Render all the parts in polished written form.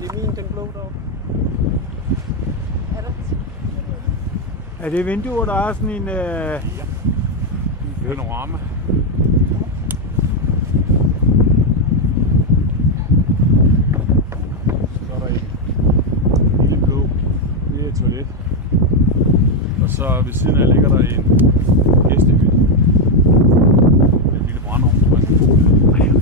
det er min, den blå deroppe. Er det vinduer, der er sådan en... Ja. En panorama. Så er der en lille blå ved et toilet. Og så ved siden af ligger der en hestehytte. En lille brændeovn, tror jeg.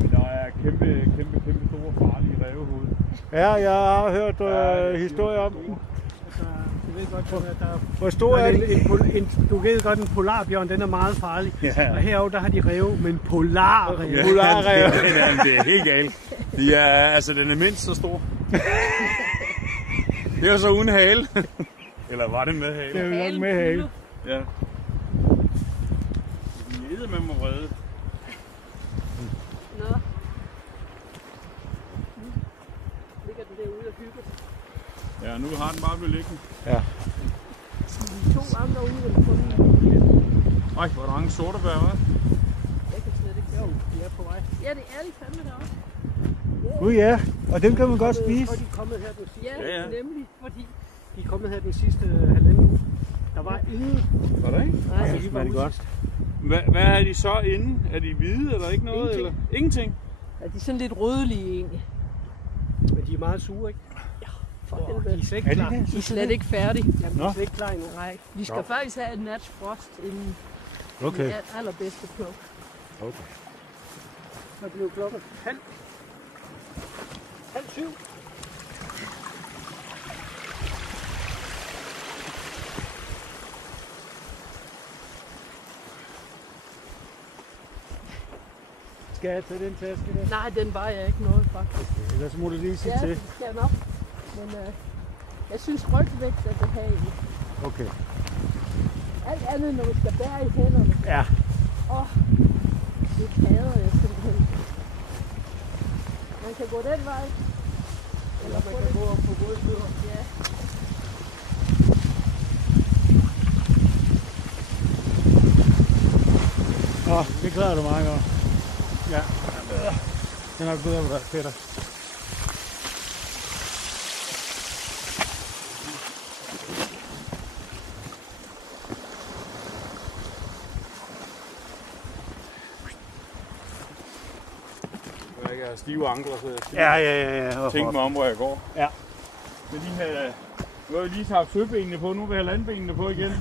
Men der er kæmpe store farlige rævehoved. Ja, jeg har hørt historier om den. Altså, du ved godt, at der Hvor stor er den? du ved godt, en polarbjørn, den er meget farlig. Ja. Og herovre, der har de ræve, men polarræve. Ja. Polarræve. Det er helt galt. Den er mindst så stor. Det er jo så uden hale. Eller var det med hale? Det er jo nok med hale. Ja. Nede med mig vrede. Nå. Ligger den derude og hygger. Ja, nu har den bare blevet liggende. Ja. De to andre ude vil få den. Ej, hvor er der mange sortebær, hva'? Jeg kan slet ikke. Jo, de er på vej. Ja, det er de fandme deroppe. Gud ja, og dem kan man godt spise. Og de er kommet her den sidste. Ja. Nemlig, fordi de er kommet her den sidste halvanden uge. Der var ingen. Var der ikke? Nej, Ja, så det de var smager ude godt. Hvad er de så inde? Er de hvide eller ikke noget? Ingenting. Eller? Ingenting? Ja, de er sådan lidt rødlige egentlig. Men de er meget sure, ikke? Ja, for helvede. De er slet ikke Er de klar. det? De er slet ikke færdige. Jamen, de Nå. er slet ikke klar endnu. Nej, vi skal Nå. faktisk have en nats frost inden Okay. det allerbedste pluk. Okay. Så blev klokken halv syv. Skal jeg tage den taske der? Nej, den var jeg ikke noget faktisk. Ellers må du lige sige Ja, til. det skal jeg nok. Men jeg synes rygvægt er behageligt. Okay. Alt andet, når vi skal bære i hænderne. Ja. Det hader jeg simpelthen. Man kan gå den vej. Eller man kan gå op på både sider. Ja. Det klarer du meget godt. Ja. Det er nok bedre for dig, Peter. Jeg har stive ankler, så jeg skal Ja. tænke mig om, hvor jeg går. Ja. Men nu har vi lige haft søbenene på, nu vil jeg have landbenene på igen.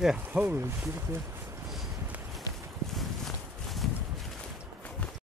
Ja, holy shit.